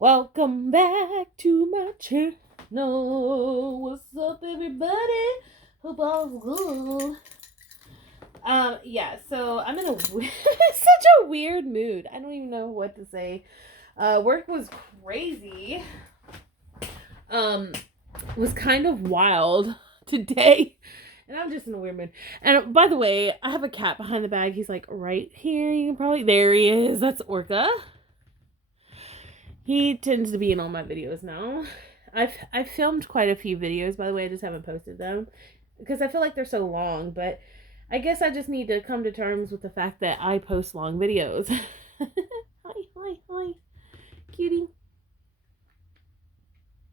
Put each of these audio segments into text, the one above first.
Welcome back to my channel. What's up, everybody? Hope all's good. Yeah. So I'm in a such a weird mood. I don't even know what to say. Work was crazy. It was kind of wild today, and I'm just in a weird mood. And by the way, I have a cat behind the bag. He's like right here. You can probably there he is. That's Orca. He tends to be in all my videos now. I've filmed quite a few videos, by the way. I just haven't posted them because I feel like they're so long. But I guess I just need to come to terms with the fact that I post long videos. Hi, cutie.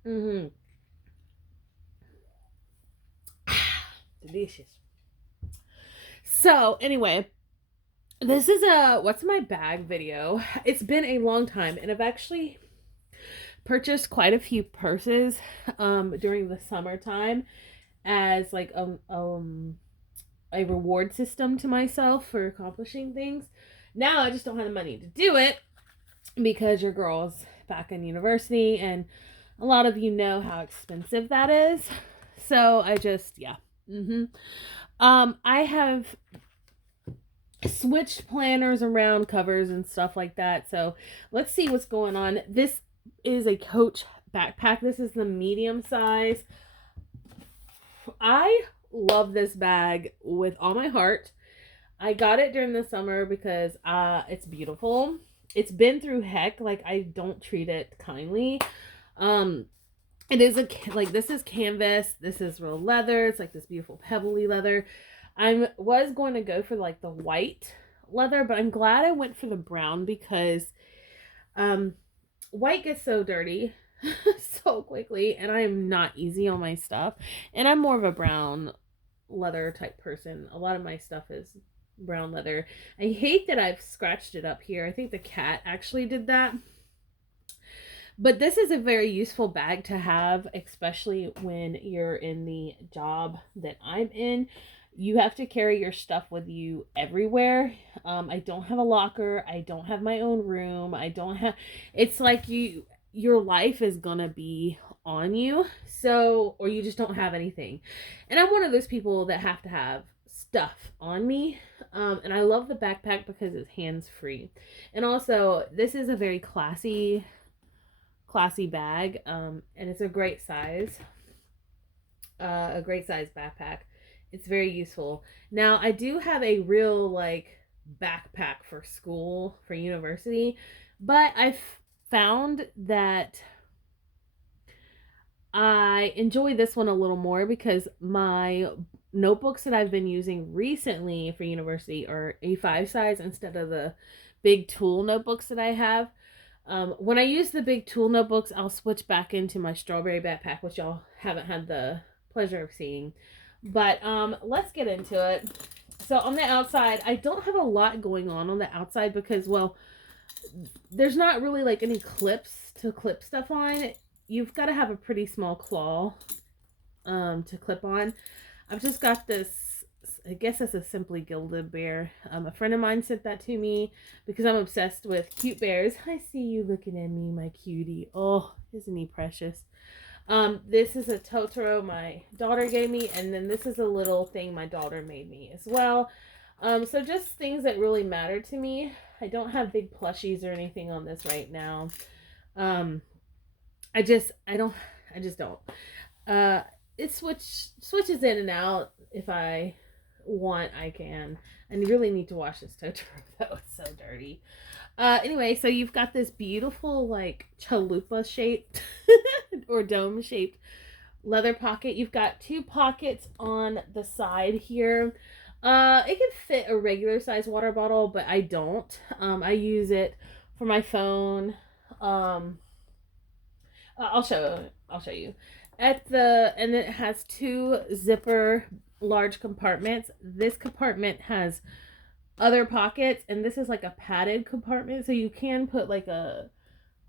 Mm-hmm. Delicious. So anyway, this is a what's in my bag video. It's been a long time, and I've actually purchased quite a few purses during the summertime as like a reward system to myself for accomplishing things. Now I just don't have the money to do it because your girl's back in university, and a lot of you know how expensive that is. So I just yeah. I have switched planners around covers and stuff like that. So let's see what's going on. This is a Coach backpack. This is the medium size. I love this bag with all my heart. I got it during the summer because it's beautiful. It's been through heck. Like, I don't treat it kindly. Um it is like this is canvas. This is real leather. It's like this beautiful pebbly leather. I was going to go for like the white leather, but I'm glad I went for the brown because um white gets so dirty so quickly, and I am not easy on my stuff. And I'm more of a brown leather type person. A lot of my stuff is brown leather. I hate that I've scratched it up here. I think the cat actually did that. But this is a very useful bag to have, especially when you're in the job that I'm in. You have to carry your stuff with you everywhere. I don't have a locker. I don't have my own room. I don't have. It's like your life is gonna be on you. So, or you just don't have anything. And I'm one of those people that have to have stuff on me. And I love the backpack because it's hands free. And also, this is a very classy bag, and it's a great size, backpack. It's very useful. Now I do have a real like backpack for school, for university, but I've found that I enjoy this one a little more because my notebooks that I've been using recently for university are A5 size instead of the big tool notebooks that I have. When I use the big tool notebooks, I'll switch back into my strawberry backpack, which y'all haven't had the pleasure of seeing. But let's get into it. So on the outside, I don't have a lot going on the outside because, well, there's not really like any clips to clip stuff on. You've got to have a pretty small claw to clip on. I've just got this, I guess it's a Simply Gilded bear. A friend of mine sent that to me because I'm obsessed with cute bears. I see you looking at me, my cutie. Oh, isn't he precious? This is a Totoro my daughter gave me, and then this is a little thing my daughter made me as well. So just things that really matter to me. I don't have big plushies or anything on this right now. Um, I just don't. It switches in and out. If I want, I can. And you really need to wash this Totoro though. It's so dirty. Anyway, so you've got this beautiful like chalupa shaped or dome shaped leather pocket. You've got two pockets on the side here. It can fit a regular size water bottle, but I don't. I use it for my phone. Um, I'll show you. And it has two zipper large compartments. This compartment has other pockets, and this is like a padded compartment, so you can put like a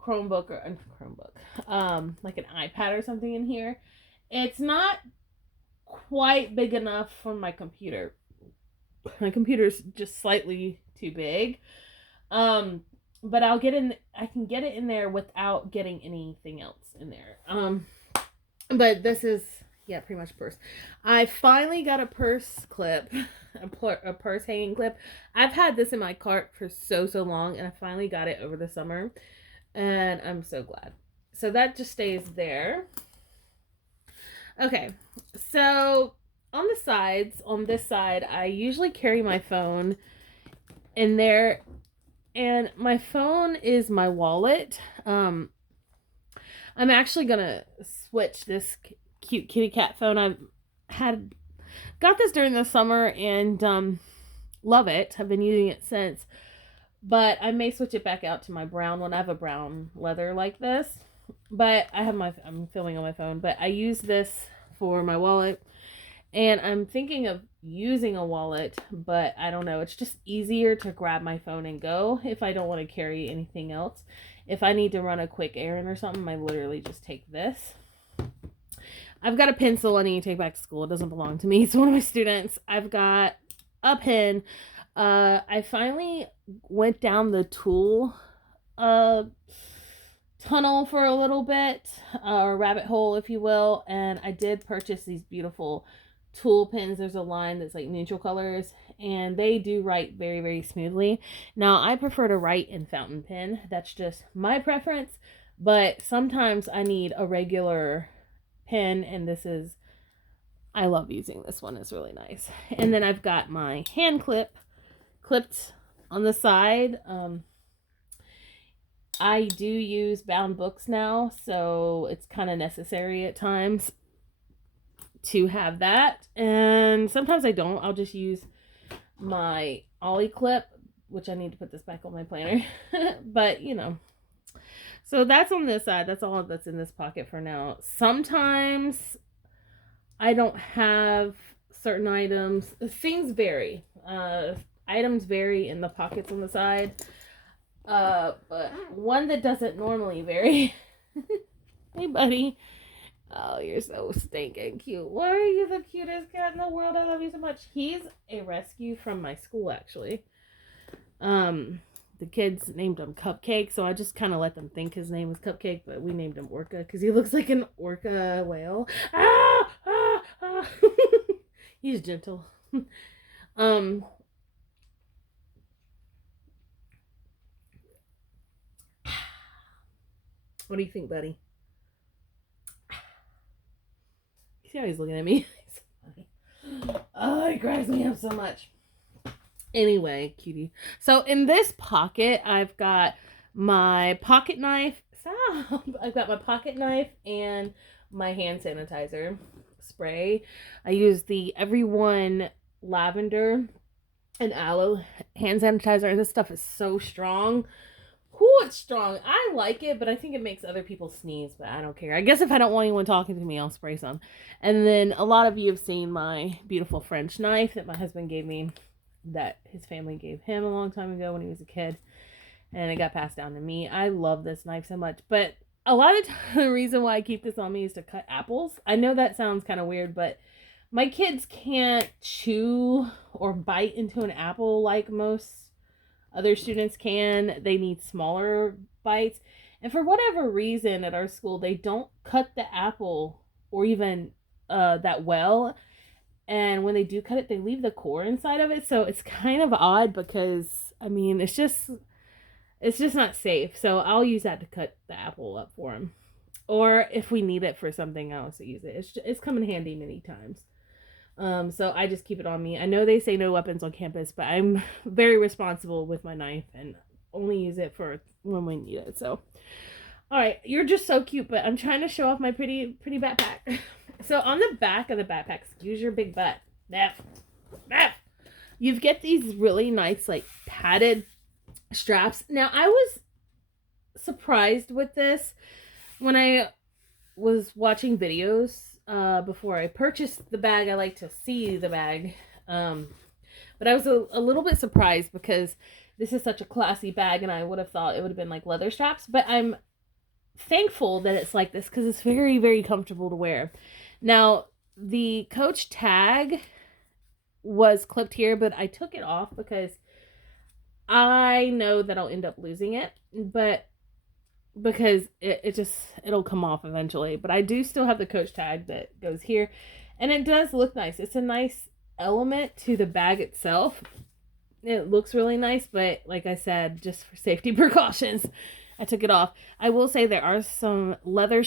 Chromebook or a Chromebook, like an iPad or something in here. It's not quite big enough for my computer. My computer's just slightly too big. Um, but I can get it in there without getting anything else in there. But this is, yeah, pretty much purse. I finally got a purse clip, a purse hanging clip. I've had this in my cart for so long, and I finally got it over the summer, and I'm so glad. So that just stays there. Okay, so on the sides, on this side, I usually carry my phone in there, and my phone is my wallet. I'm actually gonna switch this cute kitty cat phone. Got this during the summer and love it. I've been using it since, but I may switch it back out to my brown one. I have a brown leather like this, but I'm filming on my phone, but I use this for my wallet, and I'm thinking of using a wallet, but I don't know. It's just easier to grab my phone and go if I don't want to carry anything else. If I need to run a quick errand or something, I literally just take this. I've got a pencil I need to take back to school. It doesn't belong to me. It's one of my students. I've got a pen. I finally went down the tool tunnel for a little bit, or rabbit hole, if you will, and I did purchase these beautiful tool pens. There's a line that's like neutral colors, and they do write very smoothly. Now, I prefer to write in fountain pen. That's just my preference, but sometimes I need a regular pen, and I love using this one. It's really nice. And then I've got my hand clipped on the side. I do use bound books now, so it's kind of necessary at times to have that. And sometimes I don't. I'll just use my Ollie clip, which I need to put this back on my planner. But, so that's on this side. That's all that's in this pocket for now. Sometimes I don't have certain items. Things vary. Items vary in the pockets on the side. But one that doesn't normally vary. Hey, buddy. Oh, you're so stinking cute. Why are you the cutest cat in the world? I love you so much. He's a rescue from my school, actually. The kids named him Cupcake, so I just kind of let them think his name was Cupcake, but we named him Orca because he looks like an orca whale. Ah! Ah! Ah! He's gentle. What do you think, buddy? See how he's looking at me? Oh, he cracks me up so much. Anyway, cutie. So in this pocket, I've got my pocket knife. Stop! I've got my pocket knife and my hand sanitizer spray. I use the Everyone lavender and aloe hand sanitizer, and this stuff is so strong. Ooh, it's strong. I like it, but I think it makes other people sneeze, but I don't care. I guess if I don't want anyone talking to me, I'll spray some. And then a lot of you have seen my beautiful French knife that my husband gave me, that his family gave him a long time ago when he was a kid, and it got passed down to me. I love this knife so much, but a lot of the reason why I keep this on me is to cut apples. I know that sounds kind of weird, but my kids can't chew or bite into an apple like most other students can. They need smaller bites, and for whatever reason at our school, they don't cut the apple or even that well. And when they do cut it, they leave the core inside of it. So it's kind of odd because, I mean, it's just not safe. So I'll use that to cut the apple up for them. Or if we need it for something else, I use it. It's come in handy many times. So I just keep it on me. I know they say no weapons on campus, but I'm very responsible with my knife and only use it for when we need it. So, all right, you're just so cute, but I'm trying to show off my pretty backpack. So on the back of the backpack, excuse your big butt, you get these really nice, like, padded straps. Now, I was surprised with this when I was watching videos before I purchased the bag. I like to see the bag. But I was a little bit surprised because this is such a classy bag, and I would have thought it would have been like leather straps. But I'm thankful that it's like this because it's very comfortable to wear. Now, the Coach tag was clipped here, but I took it off because I know that I'll end up losing it, but because it'll come off eventually. But I do still have the Coach tag that goes here, and it does look nice. It's a nice element to the bag itself. It looks really nice, but like I said, just for safety precautions, I took it off. I will say there are some leather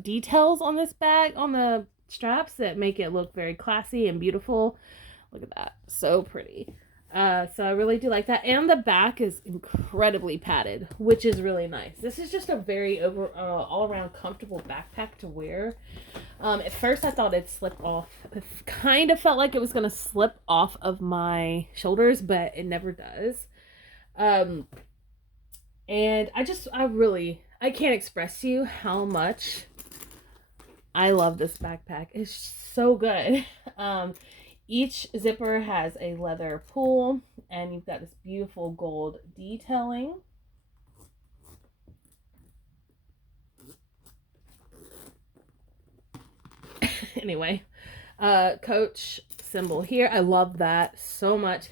details on this bag, on the straps, that make it look very classy and beautiful. Look at that. So pretty. So I really do like that. And the back is incredibly padded, which is really nice. This is just a very all around comfortable backpack to wear. At first I thought it'd slip off. It kind of felt like it was going to slip off of my shoulders, but it never does. And I can't express to you how much I love this backpack. It's so good. Each zipper has a leather pull, and you've got this beautiful gold detailing. Anyway, Coach symbol here. I love that so much.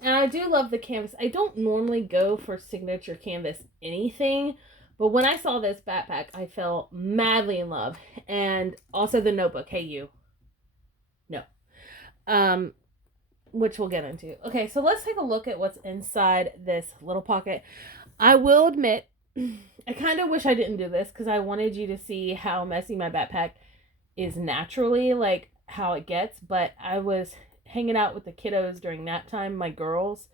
And I do love the canvas. I don't normally go for signature canvas anything, but when I saw this backpack, I fell madly in love. And also the notebook. Hey, you. No. Which we'll get into. Okay, so let's take a look at what's inside this little pocket. I will admit, I kind of wish I didn't do this because I wanted you to see how messy my backpack is naturally, like how it gets. But I was hanging out with the kiddos during nap time, my girls,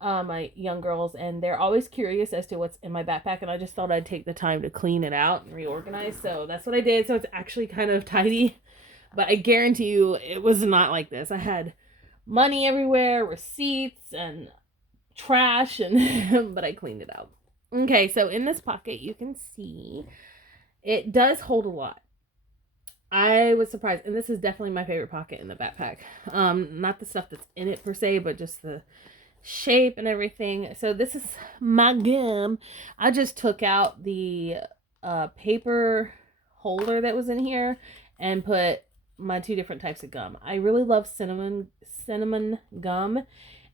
my young girls, and they're always curious as to what's in my backpack, and I just thought I'd take the time to clean it out and reorganize. So that's what I did. So it's actually kind of tidy, but I guarantee you it was not like this. I had money everywhere, receipts and trash, and but I cleaned it out. Okay, so in this pocket you can see it does hold a lot. I was surprised, and this is definitely my favorite pocket in the backpack. Not the stuff that's in it per se, but just the shape and everything. So this is my gum. I just took out the paper holder that was in here and put my two different types of gum. I really love cinnamon gum,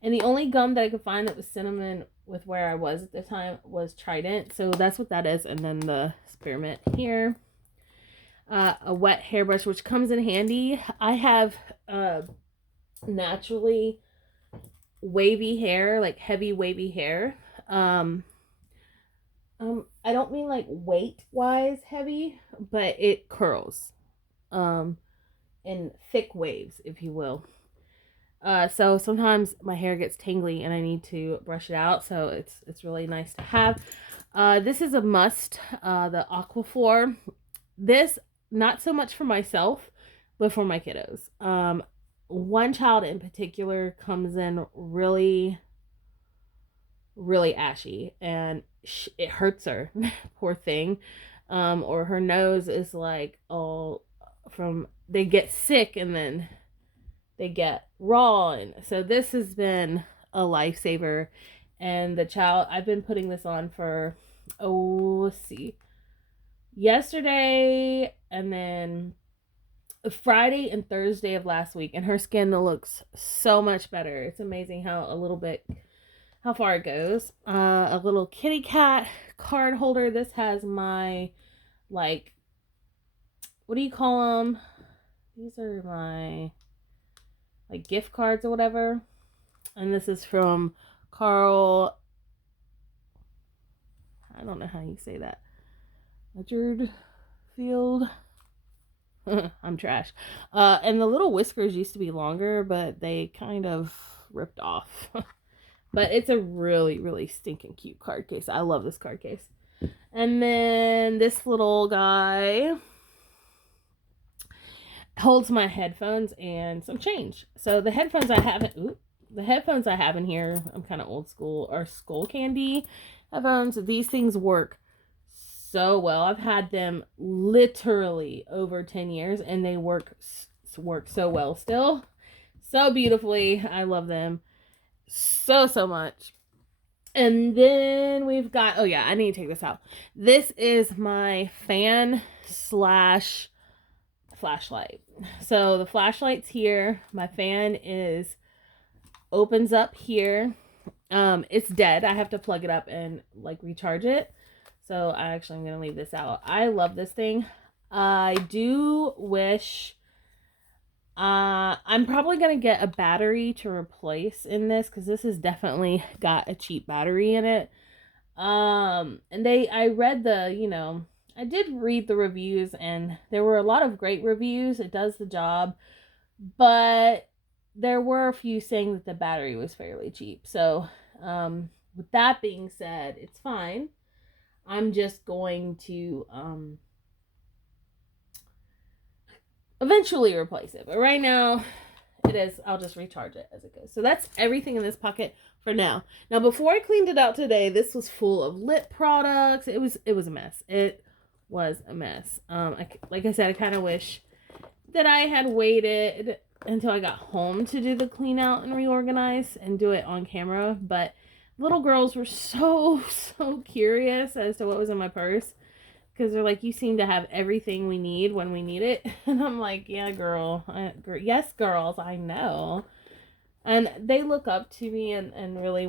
and the only gum that I could find that was cinnamon with where I was at the time was Trident. So that's what that is, and then the spearmint here. A wet hairbrush, which comes in handy. I have naturally wavy hair, like heavy wavy hair. I don't mean like weight wise heavy, but it curls in thick waves, if you will. So sometimes my hair gets tangly and I need to brush it out, so it's really nice to have. This is a must, the Aquaphor. This, not so much for myself, but for my kiddos. One child in particular comes in really, really ashy, and it hurts her. Poor thing. Or her nose is like all from, they get sick and then they get raw, and so this has been a lifesaver. And the child, I've been putting this on for, let's see, yesterday and then Friday and Thursday of last week, and her skin looks so much better. It's amazing how far it goes. A little kitty cat card holder. This has my, like, what do you call them? These are my, like, gift cards or whatever. And this is from Carl, I don't know how you say that, Richard Field. I'm trash. And the little whiskers used to be longer, but they kind of ripped off. But it's a really, really stinking cute card case. I love this card case. And then this little guy holds my headphones and some change. So the headphones I have in here, I'm kind of old school, are Skull Candy headphones. These things work so well. I've had them literally over 10 years and they work so well still. So beautifully. I love them so much. And then we've got, oh yeah, I need to take this out. This is my fan slash flashlight. So the flashlight's here. My fan opens up here, It's dead. I have to plug it up and like recharge it. So I'm going to leave this out. I love this thing. I do wish I'm probably going to get a battery to replace in this because this has definitely got a cheap battery in it. And I read I did read the reviews and there were a lot of great reviews. It does the job, but there were a few saying that the battery was fairly cheap. So, with that being said, it's fine. I'm just going to, eventually replace it. But right now, I'll just recharge it as it goes. So that's everything in this pocket for now. Now, before I cleaned it out today, this was full of lip products. It was a mess. It was a mess. Like I said, I kind of wish that I had waited until I got home to do the clean out and reorganize and do it on camera. But little girls were so curious as to what was in my purse. Because they're like, you seem to have everything we need when we need it. And I'm like, yeah, girl. Yes, girls, I know. And they look up to me and really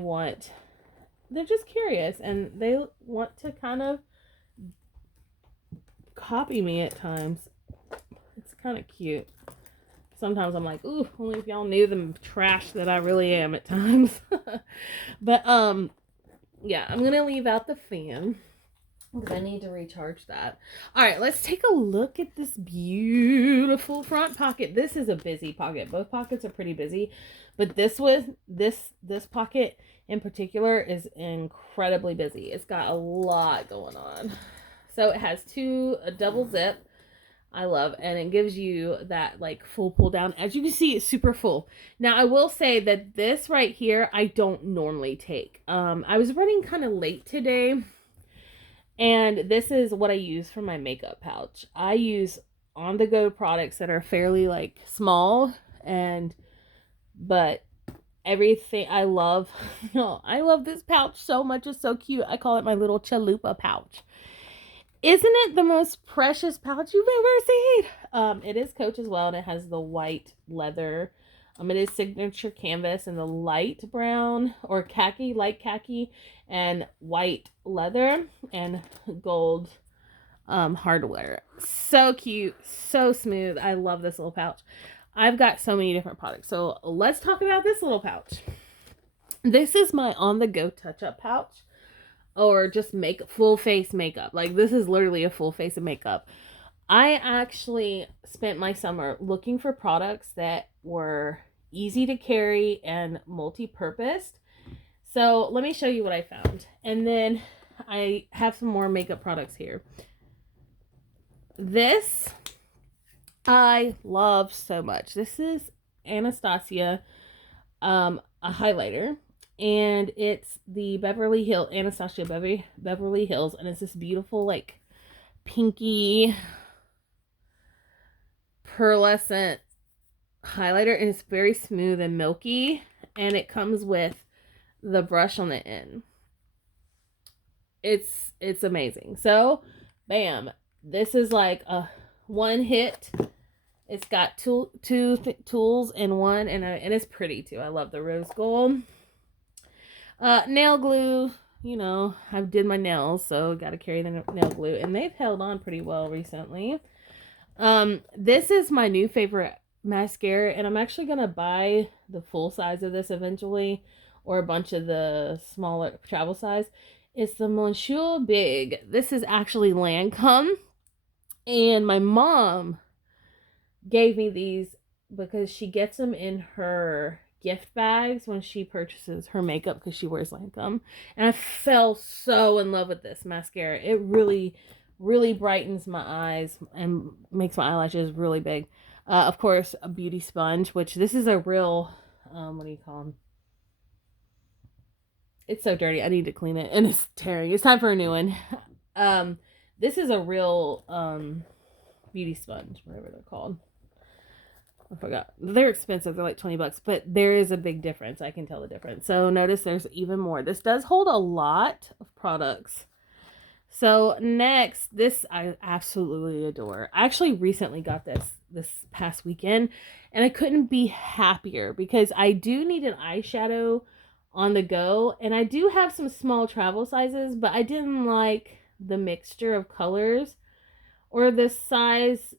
they're just curious. And they want to kind of copy me at times. It's kind of cute. Sometimes I'm like, ooh, only if y'all knew the trash that I really am at times. But, yeah, I'm going to leave out the fan. Because I need to recharge that. All right, let's take a look at this beautiful front pocket. This is a busy pocket. Both pockets are pretty busy, but this pocket in particular is incredibly busy. It's got a lot going on. So it has a double zip. I love, and it gives you that like full pull down. As you can see, it's super full. Now I will say that this right here I don't normally take. I was running kind of late today. And this is what I use for my makeup pouch. I use on-the-go products that are fairly like small but everything I love. I love this pouch so much. It's so cute. I call it my little chalupa pouch. Isn't it the most precious pouch you've ever seen? It is Coach as well, and it has the white leather. It is signature canvas in the light brown or khaki, light khaki, and white leather and gold hardware. So cute, so smooth. I love this little pouch. I've got so many different products. So let's talk about this little pouch. This is my on-the-go touch-up pouch, or just full face makeup. Like this is literally a full face of makeup. I actually spent my summer looking for products that were easy to carry and multi-purposed. So let me show you what I found. And then I have some more makeup products here. This I love so much. This is Anastasia, a highlighter. And it's the Anastasia Beverly Hills. And it's this beautiful like pinky pearlescent highlighter, and it's very smooth and milky, and it comes with the brush on the end. It's amazing. So bam, this is like a one hit. It's got two tools in one, and it's pretty too. I love the rose gold. Nail glue, I did my nails, so got to carry the nail glue, and they've held on pretty well recently. This is my new favorite mascara, and I'm actually gonna buy the full size of this eventually, or a bunch of the smaller travel size. It's the Monsieur Big. This is actually Lancome, and my mom gave me these because she gets them in her gift bags when she purchases her makeup because she wears Lancome, and I fell so in love with this mascara. It really brightens my eyes and makes my eyelashes really big. Of course, a beauty sponge, which this is a real, what do you call them? It's so dirty. I need to clean it, and it's tearing. It's time for a new one. This is a real beauty sponge, whatever they're called. I forgot. They're expensive. They're like $20, but there is a big difference. I can tell the difference. So notice there's even more. This does hold a lot of products. So next, this I absolutely adore. I actually recently got this past weekend, and I couldn't be happier because I do need an eyeshadow on the go. And I do have some small travel sizes, but I didn't like the mixture of colors or the size.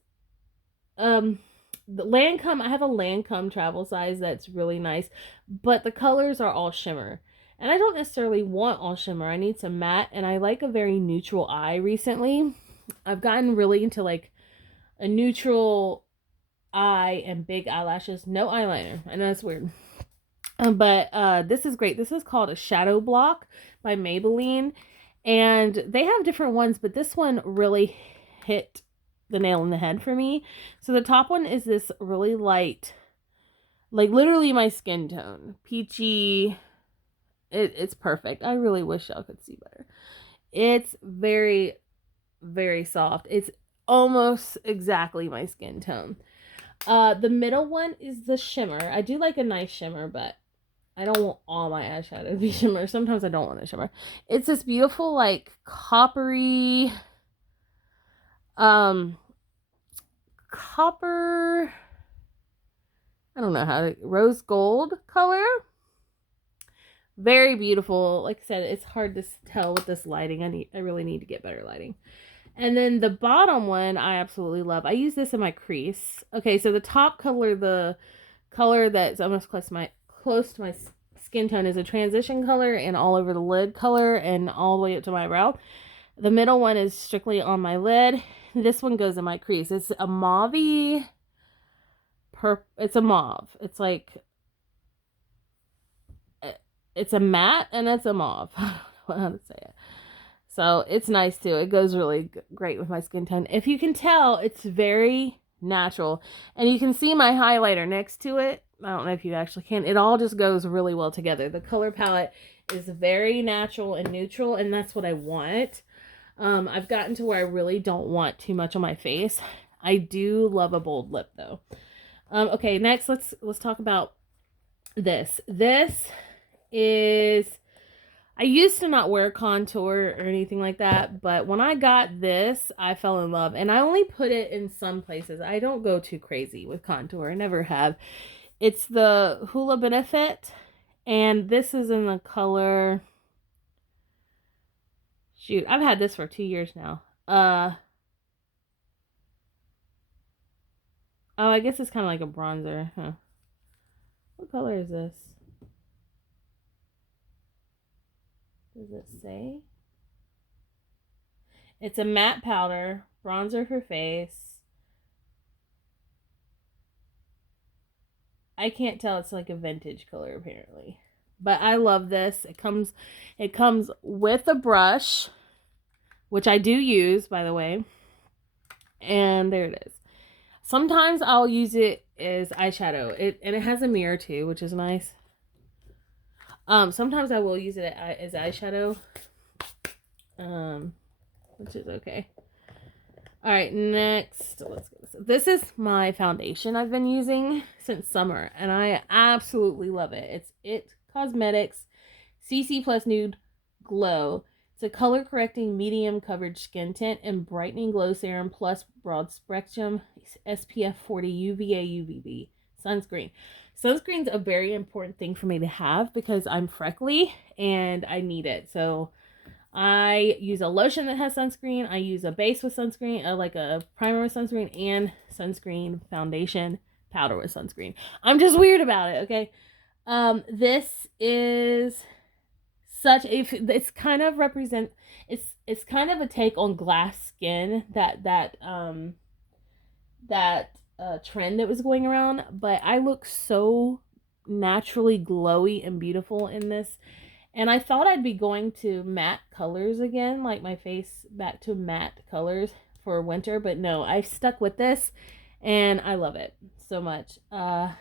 The Lancome, I have a Lancome travel size that's really nice, but the colors are all shimmer. And I don't necessarily want all shimmer. I need some matte, and I like a very neutral eye recently. I've gotten really into like a neutral eye and big eyelashes, no eyeliner. I know that's weird. But this is great. This is called a Shadow Block by Maybelline. And they have different ones, but this one really hit the nail on the head for me. So the top one is this really light, like literally my skin tone. Peachy. It's perfect. I really wish y'all could see better. It's very, very soft. It's almost exactly my skin tone. The middle one is the shimmer. I do like a nice shimmer, but I don't want all my eyeshadow to be shimmer. Sometimes I don't want a shimmer. It's this beautiful, like, coppery, copper, I don't know how to, rose gold color. Very beautiful. Like I said, it's hard to tell with this lighting. I really need to get better lighting. And then the bottom one I absolutely love. I use this in my crease. Okay, so the top color, the color that's almost close to my skin tone, is a transition color and all over the lid color and all the way up to my brow. The middle one is strictly on my lid. This one goes in my crease. It's a mauvey it's a mauve. It's like, it's a matte and it's a mauve. I don't know how to say it. So it's nice too. It goes really great with my skin tone. If you can tell, it's very natural. And you can see my highlighter next to it. I don't know if you actually can. It all just goes really well together. The color palette is very natural and neutral, and that's what I want. I've gotten to where I really don't want too much on my face. I do love a bold lip though. Okay, next let's talk about this. This is, I used to not wear contour or anything like that, but when I got this, I fell in love. And I only put it in some places. I don't go too crazy with contour. I never have. It's the Hoola Benefit, and this is in the color, shoot, I've had this for 2 years now. Oh, I guess it's kind of like a bronzer, huh? What color is this? Does it say? It's a matte powder, bronzer for face. I can't tell. It's like a vintage color apparently. But I love this. It comes with a brush, which I do use, by the way. And there it is. Sometimes I'll use it as eyeshadow. And it has a mirror too, which is nice. Sometimes I will use it as eyeshadow. Which is okay. All right, next, let's get this. This is my foundation I've been using since summer, and I absolutely love it. It's It Cosmetics CC Plus Nude Glow. It's a color correcting medium coverage skin tint and brightening glow serum plus broad spectrum SPF 40 UVA UVB sunscreen. Sunscreen's a very important thing for me to have because I'm freckly and I need it. So I use a lotion that has sunscreen. I use a base with sunscreen, like a primer with sunscreen, and sunscreen foundation powder with sunscreen. I'm just weird about it, okay? This is such a, it's kind of it's kind of a take on glass skin, that trend that was going around, but I look so naturally glowy and beautiful in this. And I thought I'd be going to matte colors again, like my face back to matte colors for winter, but no, I've stuck with this and I love it so much. I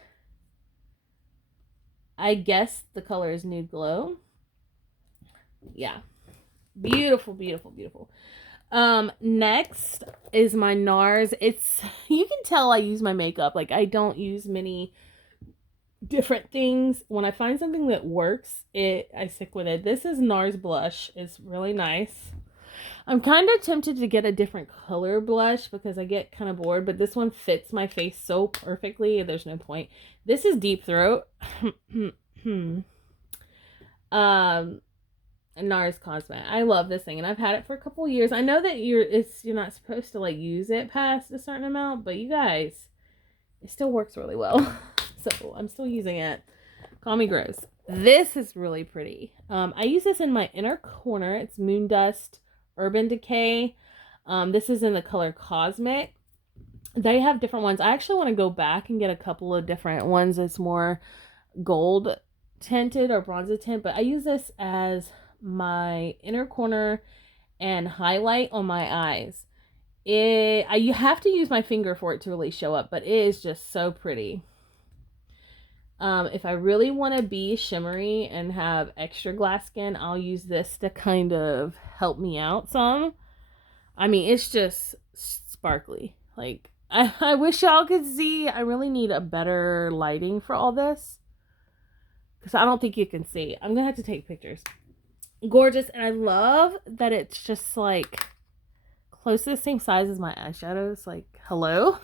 guess the color is Nude Glow. Yeah. Beautiful, beautiful, beautiful. Next is my NARS. It's, you can tell I use my makeup. Like, I don't use many different things. When I find something that works, I stick with it. This is NARS blush. It's really nice. I'm kind of tempted to get a different color blush because I get kind of bored, but this one fits my face so perfectly, there's no point. This is Deep Throat. Um, NARS Cosmet. I love this thing, and I've had it for a couple years. I know that you're not supposed to like use it past a certain amount, but you guys, it still works really well. So I'm still using it. Call me gross. This is really pretty. I use this in my inner corner. It's Moon Dust Urban Decay. This is in the color Cosmic. They have different ones. I actually want to go back and get a couple of different ones that's more gold tinted or bronze tint, but I use this as my inner corner and highlight on my eyes. You have to use my finger for it to really show up, but it is just so pretty. If I really want to be shimmery and have extra glass skin, I'll use this to kind of help me out some. I mean, it's just sparkly. Like, I wish y'all could see. I really need a better lighting for all this, because I don't think you can see. I'm going to have to take pictures. Gorgeous. And I love that it's just like close to the same size as my eyeshadows. Like, hello.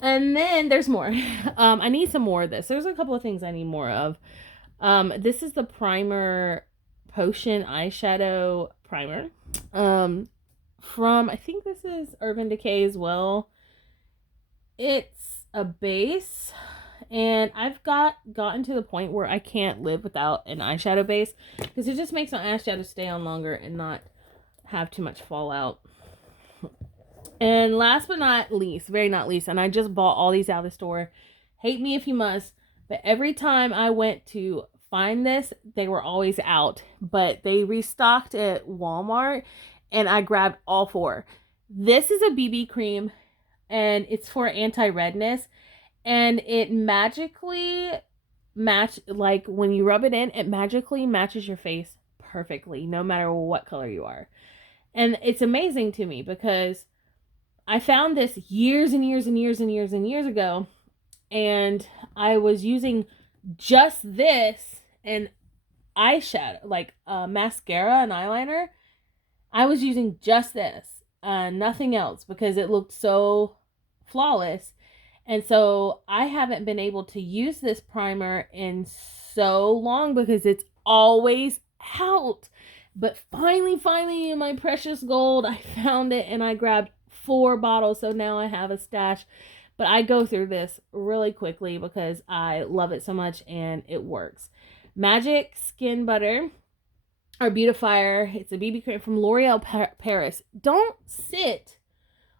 And then there's more. I need some more of this. There's a couple of things I need more of. This is the Primer Potion eyeshadow primer. From, I think this is Urban Decay as well. It's a base, and I've gotten to the point where I can't live without an eyeshadow base, because it just makes my eyeshadow stay on longer and not have too much fallout. And last but not least, very not least, and I just bought all these out of the store. Hate me if you must, but every time I went to find this, they were always out. But they restocked at Walmart, and I grabbed all 4. This is a BB cream, and it's for anti-redness. And it magically like when you rub it in, it magically matches your face perfectly, no matter what color you are. And it's amazing to me, because I found this years and years and years and years and years ago, and I was using just this and eyeshadow, like mascara and eyeliner. I was using just this, nothing else, because it looked so flawless. And so I haven't been able to use this primer in so long, because it's always out. But finally, in my precious gold, I found it, and I grabbed 4 bottles, so now I have a stash. But I go through this really quickly because I love it so much, and it works. Magic Skin Butter, or Beautifier. It's a BB cream from L'Oreal Paris. Don't sit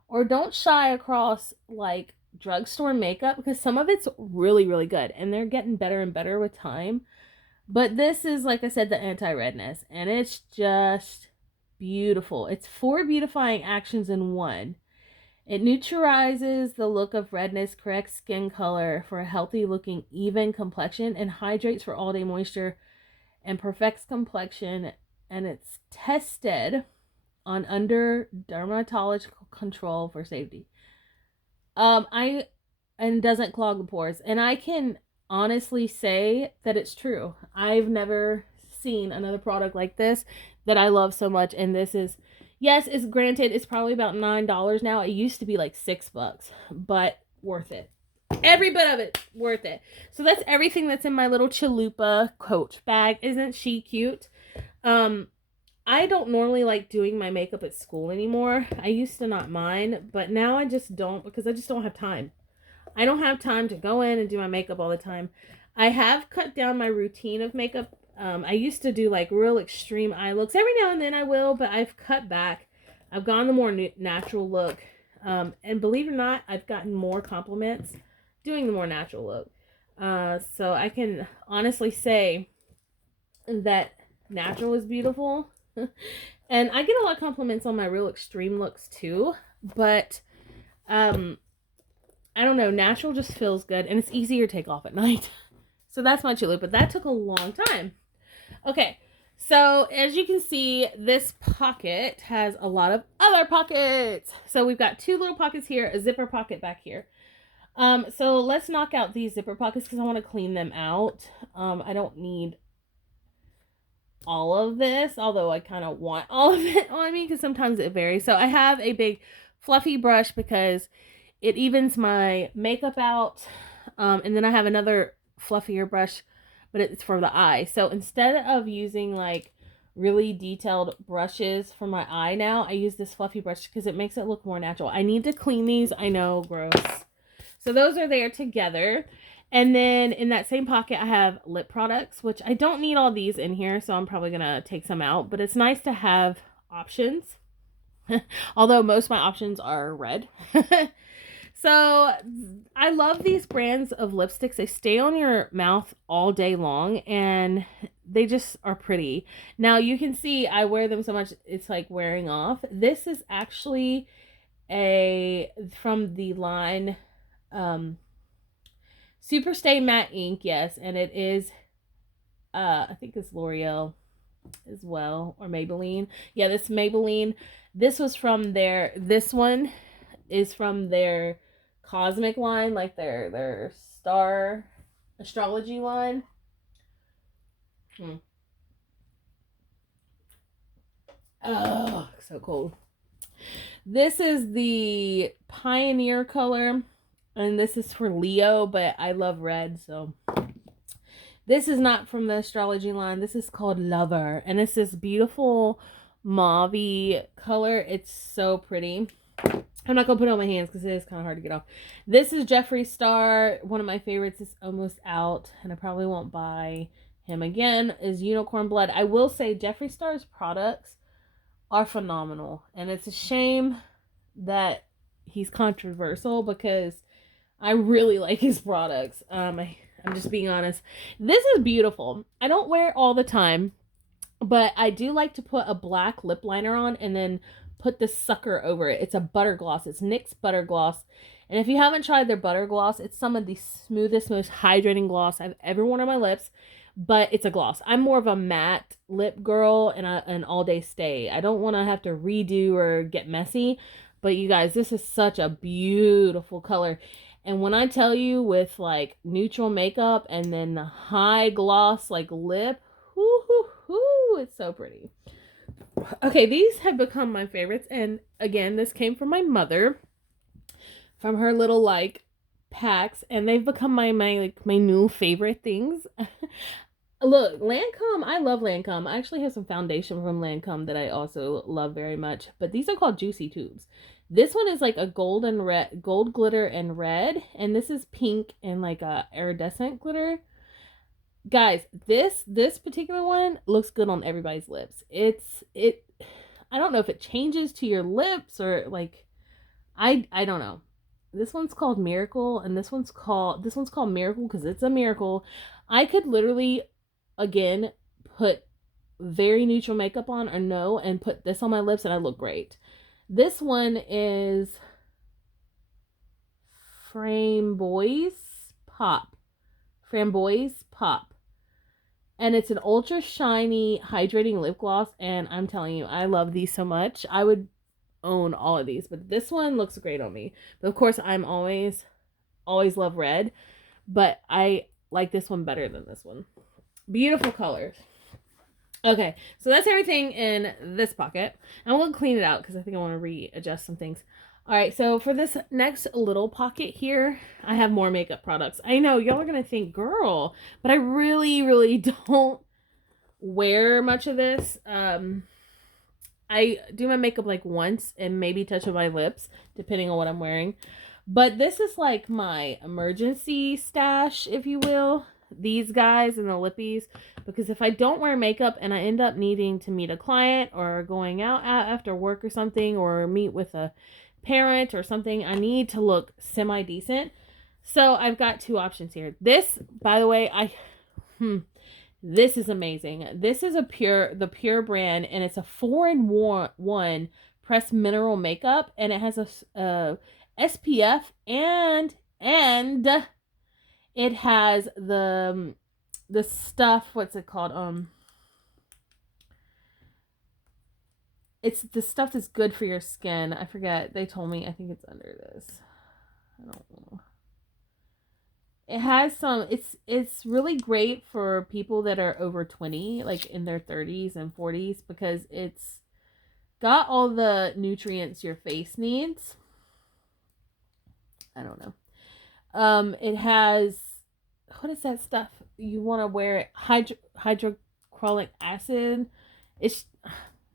or don't shy across like drugstore makeup, because some of it's really, really good, and they're getting better and better with time. But this is, like I said, the anti-redness, and it's just beautiful. It's 4 beautifying actions in one. It neutralizes the look of redness, corrects skin color for a healthy looking even complexion, and hydrates for all day moisture, and perfects complexion. And it's tested on under dermatological control for safety. And doesn't clog the pores. And I can honestly say that it's true. I've never seen another product like this that I love so much. And this is, yes, it's granted, it's probably about $9 now. It used to be like $6, but worth it. Every bit of it worth it. So that's everything that's in my little Chalupa Coach bag. Isn't she cute? I don't normally like doing my makeup at school anymore. I used to not mind, but now I just don't, because I just don't have time. I don't have time to go in and do my makeup all the time. I have cut down my routine of makeup. I used to do like real extreme eye looks. Every now and then I will, but I've cut back. I've gone the more natural look. And believe it or not, I've gotten more compliments doing the more natural look. So I can honestly say that natural is beautiful. And I get a lot of compliments on my real extreme looks too. But I don't know, natural just feels good, and it's easier to take off at night. So that's my Chalupa, but that took a long time. Okay, so as you can see, this pocket has a lot of other pockets. So we've got 2 little pockets here, a zipper pocket back here. So let's knock out these zipper pockets because I want to clean them out. I don't need all of this, although I kind of want all of it on me because sometimes it varies. So I have a big fluffy brush because it evens my makeup out. And then I have another fluffier brush but it's for the eye. So instead of using like really detailed brushes for my eye now, I use this fluffy brush because it makes it look more natural. I need to clean these. I know, gross. So those are there together. And then in that same pocket, I have lip products, which I don't need all these in here, so I'm probably going to take some out. But it's nice to have options. Although most of my options are red. So I love these brands of lipsticks. They stay on your mouth all day long and they just are pretty. Now you can see I wear them so much it's like wearing off. This is actually from the line Super Stay Matte Ink, yes, and it is I think it's L'Oreal as well, or Maybelline. Yeah, this Maybelline. This one is from their Cosmic line, like their star astrology line. Oh, so cold. This is the Pioneer color, and this is for Leo, but I love red, so this is not from the astrology line. This is called Lover, and it's this beautiful mauve color. It's so pretty. I'm not going to put it on my hands because it is kind of hard to get off. This is Jeffree Star. One of my favorites is almost out, and I probably won't buy him again, is Unicorn Blood. I will say Jeffree Star's products are phenomenal, and it's a shame that he's controversial because I really like his products. I'm just being honest. This is beautiful. I don't wear it all the time, but I do like to put a black lip liner on and then put this sucker over it. It's a butter gloss. It's NYX butter gloss. And if you haven't tried their butter gloss, it's some of the smoothest, most hydrating gloss I've ever worn on my lips. But it's a gloss. I'm more of a matte lip girl and an all-day stay. I don't want to have to redo or get messy. But you guys, this is such a beautiful color. And when I tell you with like neutral makeup and then the high gloss like lip, it's so pretty. Okay, these have become my favorites. And again, this came from my mother, from her little like packs, and they've become my new favorite things. Look, Lancome, I love Lancome. I actually have some foundation from Lancome that I also love very much, but these are called Juicy Tubes. This one is like a gold glitter and red, and this is pink and like a iridescent glitter. Guys, this particular one looks good on everybody's lips. I don't know if it changes to your lips or like I don't know. This one's called Miracle, and this one's called Miracle because it's a miracle. I could literally again put very neutral makeup on or no and put this on my lips and I look great. This one is Framboise Pop. And it's an ultra shiny hydrating lip gloss, and I'm telling you, I love these so much. I would own all of these, but this one looks great on me. But of course, I'm always love red, but I like this one better than this one. Beautiful colors. Okay, so that's everything in this pocket. I'm going to clean it out because I think I want to readjust some things. All right, so for this next little pocket here, I have more makeup products. I know, y'all are going to think, girl, but I really, really don't wear much of this. I do my makeup like once and maybe touch on my lips, depending on what I'm wearing. But this is like my emergency stash, if you will. These guys and the lippies, because if I don't wear makeup and I end up needing to meet a client or going out after work or something, or meet with a parent or something, I need to look semi-decent. So I've got two options here. This, by the way, this is amazing. This is the Pure brand, and it's a 4-in-1 pressed mineral makeup, and it has a SPF and it has the stuff, what's it called? It's the stuff that's good for your skin. I forget. They told me. I think it's under this. I don't know. It has some, it's really great for people that are over 20, like in their 30s and 40s, because it's got all the nutrients your face needs. I don't know. It has what is that stuff you want to wear it? Hydrochloric acid. It's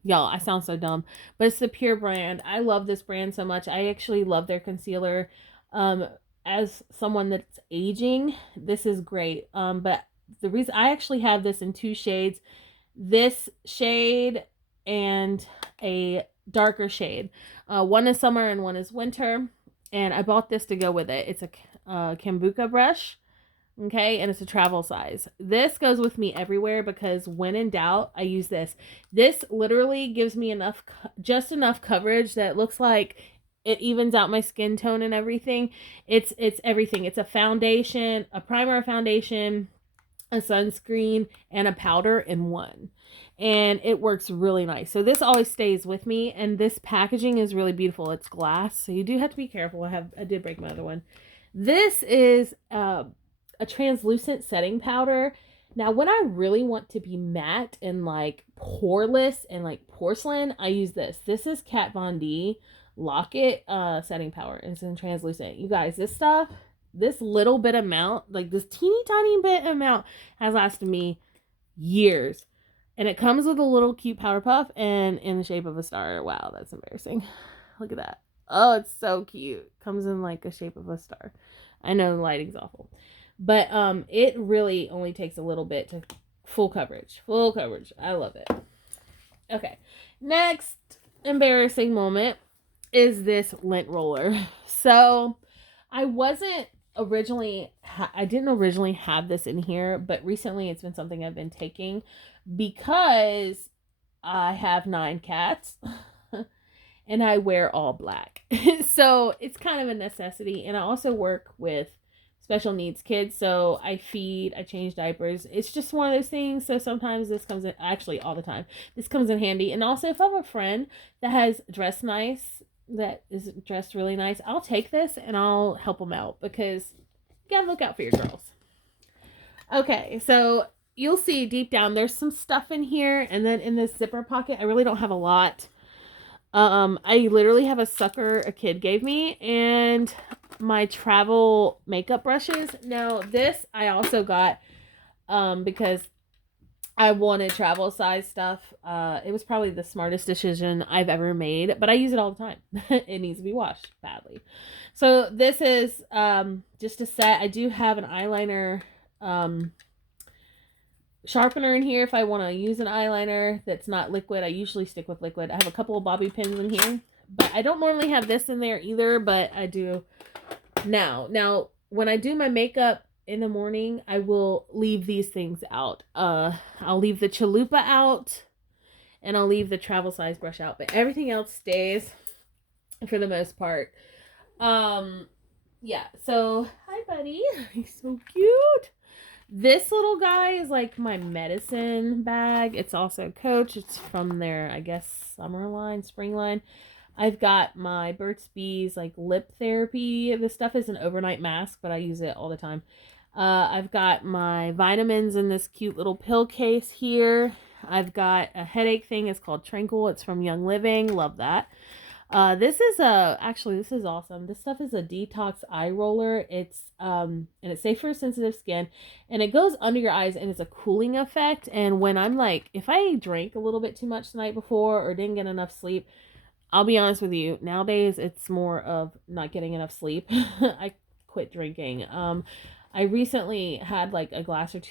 y'all, I sound so dumb, but it's the Pure brand. I love this brand so much. I actually love their concealer. Um, as someone that's aging, this is great. But the reason I actually have this in two shades, this shade and a darker shade. One is summer and one is winter. And I bought this to go with it. It's a Kambuka brush. Okay, and it's a travel size. This goes with me everywhere because when in doubt, I use this. This literally gives me just enough coverage that it looks like it evens out my skin tone and everything. It's everything. It's a foundation, a primer, foundation, a sunscreen, and a powder in one. And it works really nice. So this always stays with me, and this packaging is really beautiful. It's glass, so you do have to be careful. I did break my other one. This is a translucent setting powder. Now, when I really want to be matte and like poreless and like porcelain, I use this. This is Kat Von D Lock-It setting powder. It's in translucent. You guys, this stuff, this little bit amount, like this teeny tiny bit amount, has lasted me years. And it comes with a little cute powder puff and in the shape of a star. Wow, that's embarrassing. Look at that. Oh, it's so cute. Comes in like a shape of a star. I know the lighting's awful. But it really only takes a little bit to full coverage. Full coverage. I love it. Okay. Next embarrassing moment is this lint roller. So I didn't originally have this in here, but recently it's been something I've been taking because I have 9 cats and I wear all black. So it's kind of a necessity. And I also work with special needs kids, so I change diapers. It's just one of those things. So sometimes this comes in, actually all the time, this comes in handy. And also if I have a friend that is dressed really nice, I'll take this and I'll help them out because you gotta look out for your girls. Okay, so you'll see deep down there's some stuff in here, and then in this zipper pocket I really don't have a lot. I literally have a sucker a kid gave me and my travel makeup brushes. Now this I also got because I wanted travel size stuff. It was probably the smartest decision I've ever made, but I use it all the time. It needs to be washed badly. So this is just a set. I do have an eyeliner sharpener in here if I want to use an eyeliner that's not liquid. I usually stick with liquid. I have a couple of bobby pins in here, but I don't normally have this in there either, but I do now. Now, when I do my makeup in the morning, I will leave these things out. I'll leave the chalupa out and I'll leave the travel size brush out, but everything else stays for the most part. Yeah, so hi buddy. He's so cute. This little guy is like my medicine bag. It's also Coach. It's from their, I guess, summer line, spring line. I've got my Burt's Bees like lip therapy. This stuff is an overnight mask, but I use it all the time. I've got my vitamins in this cute little pill case here. I've got a headache thing. It's called Tranquil. It's from Young Living. Love that. This is awesome. This stuff is a detox eye roller. It's and it's safe for sensitive skin, and it goes under your eyes and it's a cooling effect. And when I'm like, if I drank a little bit too much the night before or didn't get enough sleep, I'll be honest with you, nowadays it's more of not getting enough sleep. I quit drinking. I recently had like a glass or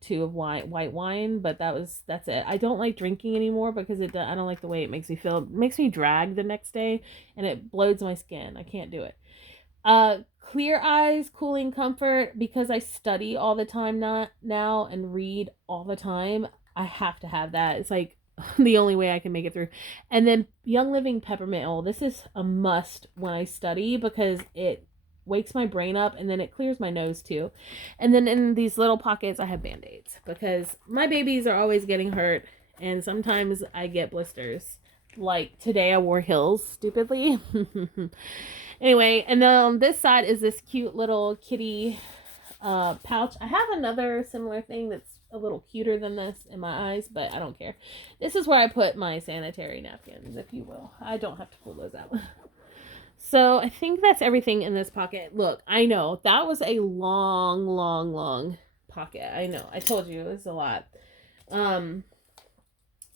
two of white wine, but that's it. I don't like drinking anymore because I don't like the way it makes me feel. It makes me drag the next day and it bloats my skin. I can't do it. Clear eyes, cooling comfort, because I study all the time now and read all the time. I have to have that. It's like the only way I can make it through. And then Young Living peppermint oil. This is a must when I study because it wakes my brain up and then it clears my nose too. And then in these little pockets I have band-aids because my babies are always getting hurt and sometimes I get blisters. Like today I wore heels stupidly. Anyway, and then on this side is this cute little kitty pouch. I have another similar thing that's a little cuter than this in my eyes, but I don't care. This is where I put my sanitary napkins, if you will. I don't have to pull those out. So I think that's everything in this pocket. Look, I know that was a long, long, long pocket. I know. I told you it was a lot. I'm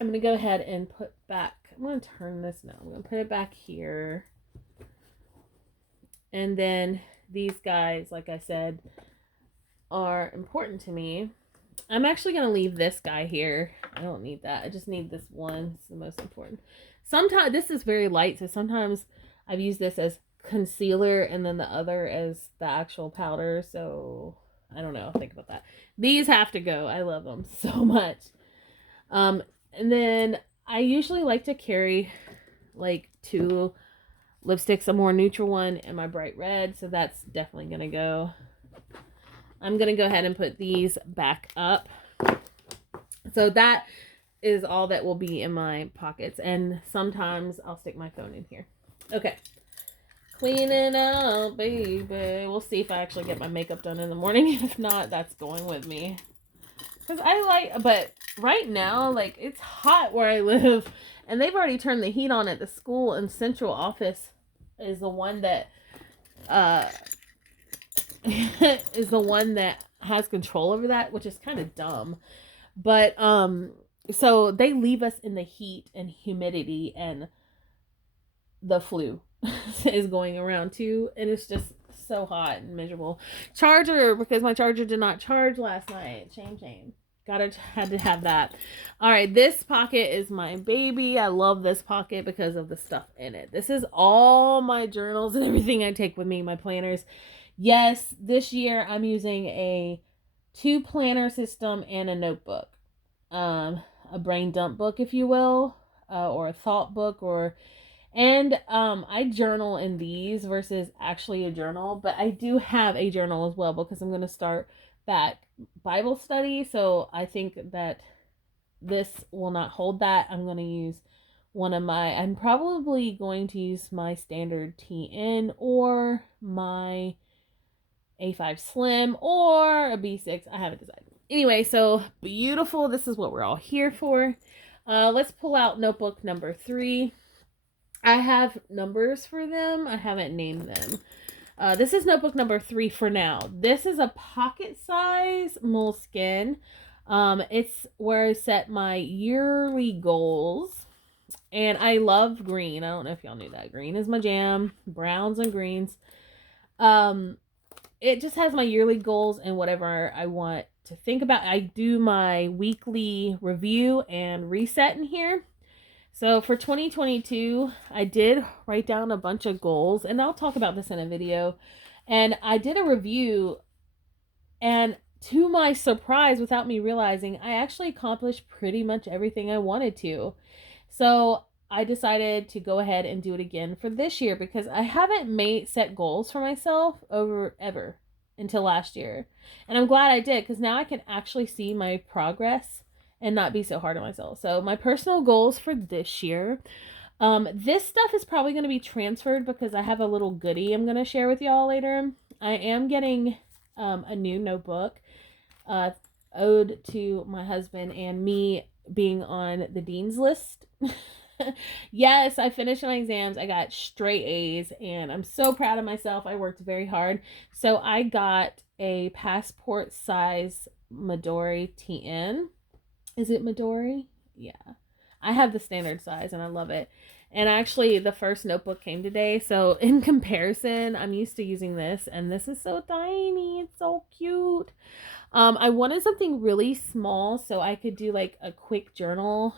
going to go ahead and put back, I'm going to turn this now. I'm going to put it back here. And then these guys, like I said, are important to me. I'm actually going to leave this guy here. I don't need that. I just need this one. It's the most important. Sometimes, this is very light, so sometimes I've used this as concealer and then the other as the actual powder. So, I don't know. Think about that. These have to go. I love them so much. And then I usually like to carry like 2 lipsticks, a more neutral one and my bright red. So that's definitely going to go. I'm going to go ahead and put these back up. So that is all that will be in my pockets. And sometimes I'll stick my phone in here. Okay. Cleaning up, baby. We'll see if I actually get my makeup done in the morning. If not, that's going with me. Because but right now, like, it's hot where I live. And they've already turned the heat on at the school. And central office is the one that, is the one that has control over that, which is kind of dumb. But so they leave us in the heat and humidity, and the flu is going around too, and it's just so hot and miserable. Charger, because my charger did not charge last night. Shame. Had to have that. All right, this pocket is my baby. I love this pocket because of the stuff in it. This is all my journals and everything I take with me, my planners. Yes, this year I'm using a 2 planner system and a notebook. A brain dump book, if you will, or a thought book, and I journal in these versus actually a journal, but I do have a journal as well because I'm going to start back Bible study. So I think that this will not hold that. I'm going to use I'm probably going to use my standard TN or my A5 Slim or a B6. I haven't decided. Anyway, so beautiful. This is what we're all here for. Let's pull out notebook number 3. I have numbers for them. I haven't named them. This is notebook number 3 for now. This is a pocket size Moleskine. It's where I set my yearly goals. And I love green. I don't know if y'all knew that. Green is my jam. Browns and greens. It just has my yearly goals and whatever I want to think about. I do my weekly review and reset in here. So for 2022, I did write down a bunch of goals, and I'll talk about this in a video. And I did a review, and to my surprise, without me realizing, I actually accomplished pretty much everything I wanted to. So I decided to go ahead and do it again for this year because I haven't set goals for myself ever until last year. And I'm glad I did because now I can actually see my progress and not be so hard on myself. So my personal goals for this year, this stuff is probably going to be transferred because I have a little goodie I'm going to share with y'all later. I am getting a new notebook, ode to my husband and me being on the dean's list. Yes, I finished my exams. I got straight A's and I'm so proud of myself. I worked very hard. So I got a passport size Midori TN. Is it Midori? Yeah. I have the standard size and I love it. And actually the first notebook came today. So in comparison, I'm used to using this and this is so tiny. It's so cute. I wanted something really small so I could do like a quick journal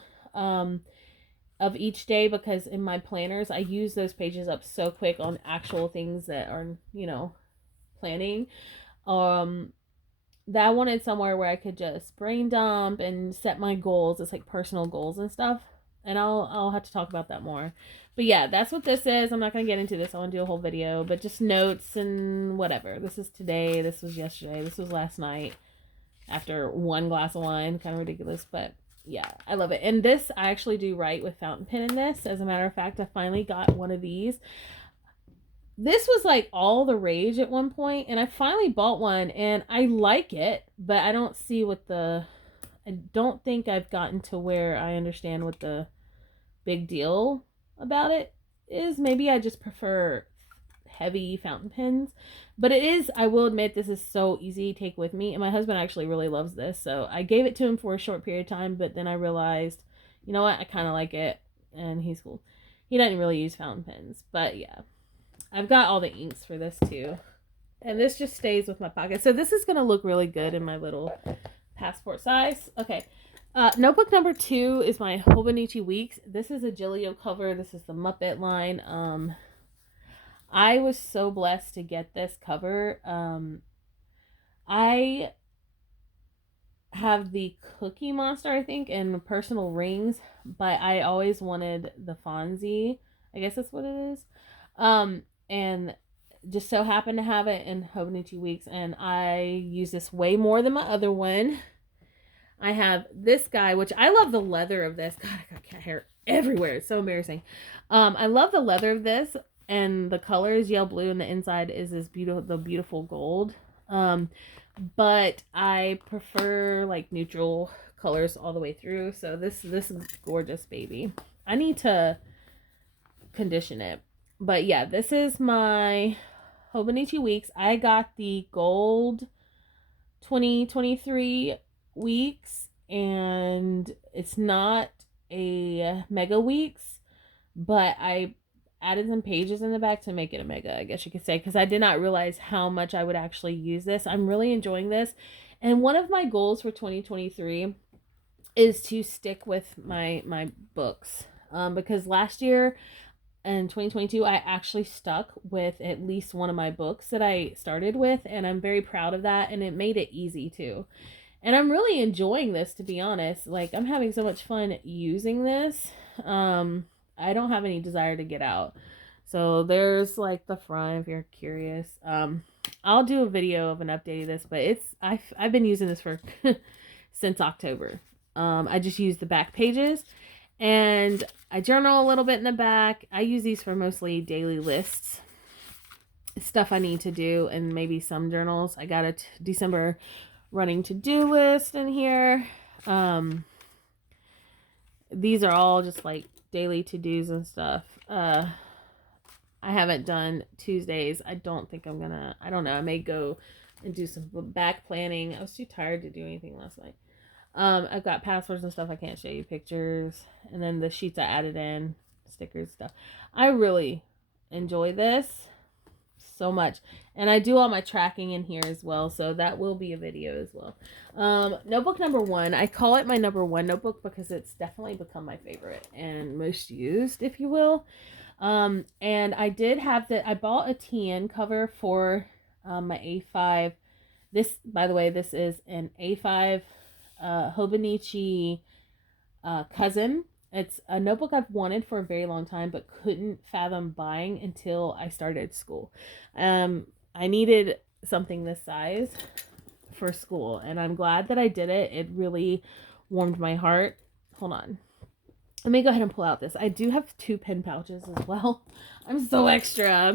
of each day because in my planners, I use those pages up so quick on actual things that are, planning. That I wanted somewhere where I could just brain dump and set my goals. It's like personal goals and stuff. And I'll have to talk about that more. But yeah, that's what this is. I'm not going to get into this. I want to do a whole video. But just notes and whatever. This is today. This was yesterday. This was last night. After 1 glass of wine. Kind of ridiculous. But yeah, I love it. And this, I actually do write with fountain pen in this. As a matter of fact, I finally got one of these. This was like all the rage at one point, and I finally bought one, and I like it, but I don't think I've gotten to where I understand what the big deal about it is. Maybe I just prefer heavy fountain pens. But it is, I will admit, this is so easy to take with me. And my husband actually really loves this. So I gave it to him for a short period of time, but then I realized, you know what, I kind of like it. And he's cool. He doesn't really use fountain pens. But yeah, I've got all the inks for this too. And this just stays with my pocket. So this is going to look really good in my little passport size. Okay. Notebook number 2 is my Hobonichi Weeks. This is a Gillio cover. This is the Muppet line. I was so blessed to get this cover. I have the Cookie Monster, I think, and Personal Rings, but I always wanted the Fonzie. I guess that's what it is. And just so happened to have it in Hobonichi Weeks, and I use this way more than my other one. I have this guy, which I love the leather of this. God, I got cat hair everywhere. It's so embarrassing. I love the leather of this, and the color is yellow blue, and the inside is this beautiful gold. But I prefer like neutral colors all the way through. So this is gorgeous baby. I need to condition it. But yeah, this is my Hobonichi Weeks. I got the gold 2023 weeks, and it's not a mega weeks, but I added some pages in the back to make it a mega, I guess you could say, because I did not realize how much I would actually use this. I'm really enjoying this. And one of my goals for 2023 is to stick with my books, because last year in 2022 I actually stuck with at least one of my books that I started with, and I'm very proud of that, and it made it easy too. And I'm really enjoying this, to be honest. Like, I'm having so much fun using this. I don't have any desire to get out. So there's like the front if you're curious. I'll do a video of an update of this, but I've been using this for since October. I just use the back pages, and I journal a little bit in the back. I use these for mostly daily lists, stuff I need to do, and maybe some journals. I got a December running to-do list in here. These are all just like daily to-dos and stuff. I haven't done Tuesdays. I don't think I'm gonna, I don't know, I may go and do some back planning. I was too tired to do anything last night. I've got passwords and stuff. I can't show you pictures. And then the sheets I added in, stickers, stuff. I really enjoy this so much, and I do all my tracking in here as well, so that will be a video as well. Notebook number 1, I call it my number 1 notebook because it's definitely become my favorite and most used, if you will. And I did have I bought a TN cover for my A5. This, by the way, this is an A5 Hobonichi cousin. It's a notebook I've wanted for a very long time, but couldn't fathom buying until I started school. I needed something this size for school, and I'm glad that I did it. It really warmed my heart. Hold on. Let me go ahead and pull out this. I do have 2 pen pouches as well. I'm so extra.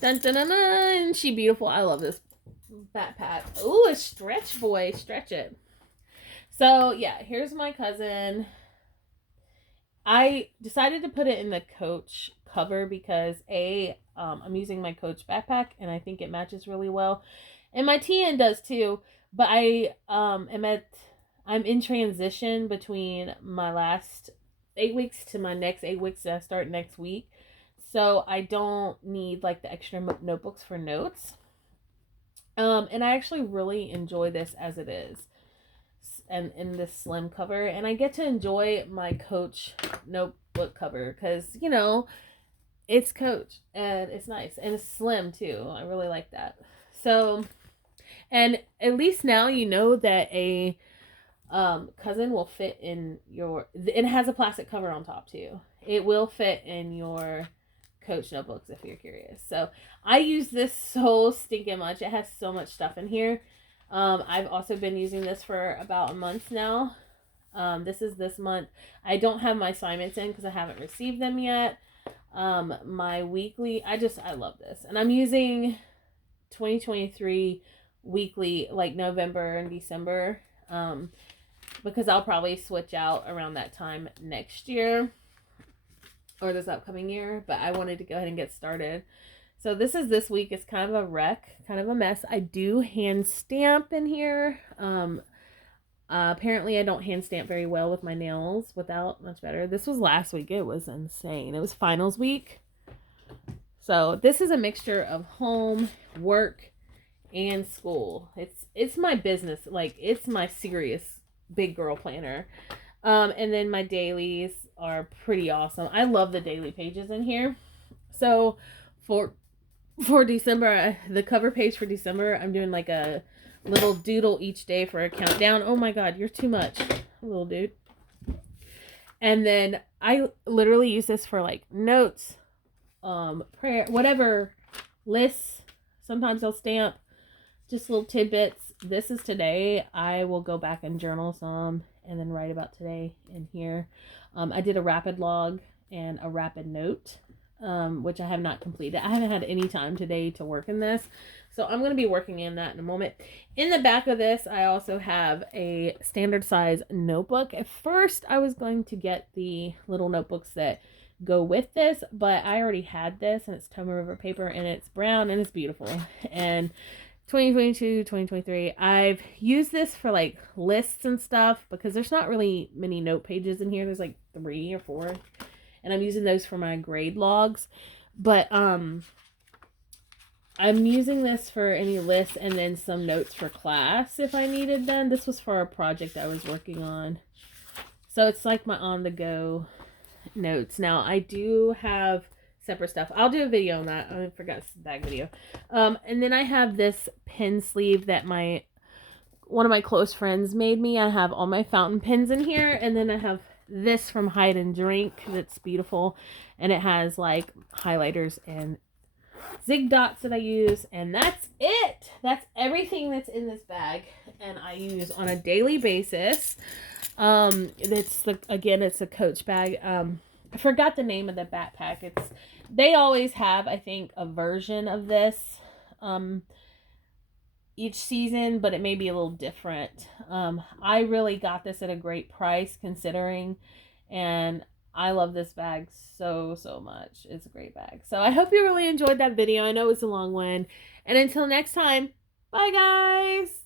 Dun, dun, dun, dun. She beautiful. I love this backpack. Ooh, a stretch boy. Stretch it. So, yeah, here's my cousin. I decided to put it in the Coach cover because I'm using my Coach backpack, and I think it matches really well. And my TN does too, but I'm in transition between my last 8 weeks to my next 8 weeks that I start next week. So I don't need like the extra notebooks for notes. And I actually really enjoy this as it is. And in this slim cover, and I get to enjoy my Coach notebook cover because, you know, it's Coach and it's nice and it's slim too. I really like that. So, and at least now you know that a cousin will fit in your, it has a plastic cover on top too. It will fit in your Coach notebooks if you're curious. So I use this so stinking much. It has so much stuff in here. I've also been using this for about a month now. This is this month. I don't have my assignments in because I haven't received them yet. My weekly, I love this. And I'm using 2023 weekly, like November and December, because I'll probably switch out around that time next year. or this upcoming year, but I wanted to go ahead and get started. So this week. It's kind of a wreck, kind of a mess. I do hand stamp in here. Apparently I don't hand stamp very well with my nails without. Much better. This was last week. It was insane. It was finals week. So this is a mixture of home, work, and school. It's my business. Like, it's my serious big girl planner. And then my dailies are pretty awesome. I love the daily pages in here. So for December, the cover page for December, I'm doing like a little doodle each day for a countdown. Oh my God, you're too much, little dude. And then I literally use this for like notes, prayer, whatever, lists. Sometimes I'll stamp just little tidbits. This is today. I will go back and journal some and then write about today in here. I did a rapid log and a rapid note, which I have not completed. I haven't had any time today to work in this, so I'm going to be working in that in a moment. In the back of this, I also have a standard size notebook. At first, I was going to get the little notebooks that go with this, but I already had this, and it's Tomoe River paper, and it's brown, and it's beautiful. And 2022, 2023, I've used this for like lists and stuff because there's not really many note pages in here. There's like 3 or 4, and I'm using those for my grade logs. But I'm using this for any lists and then some notes for class if I needed them. This was for a project I was working on. So it's like my on-the-go notes. Now, I do have separate stuff. I'll do a video on that. I forgot the bag video. And then I have this pen sleeve that one of my close friends made me. I have all my fountain pens in here, and then I have this from Hide and Drink that's beautiful, and it has like highlighters and zig dots that I use, and that's it. That's everything that's in this bag, and I use on a daily basis. It's a Coach bag. I forgot the name of the backpack. They always have, I think, a version of this each season, but it may be a little different. I really got this at a great price considering, and I love this bag so much. It's a great bag. So I hope you really enjoyed that video. I know it's a long one. And until next time, bye guys!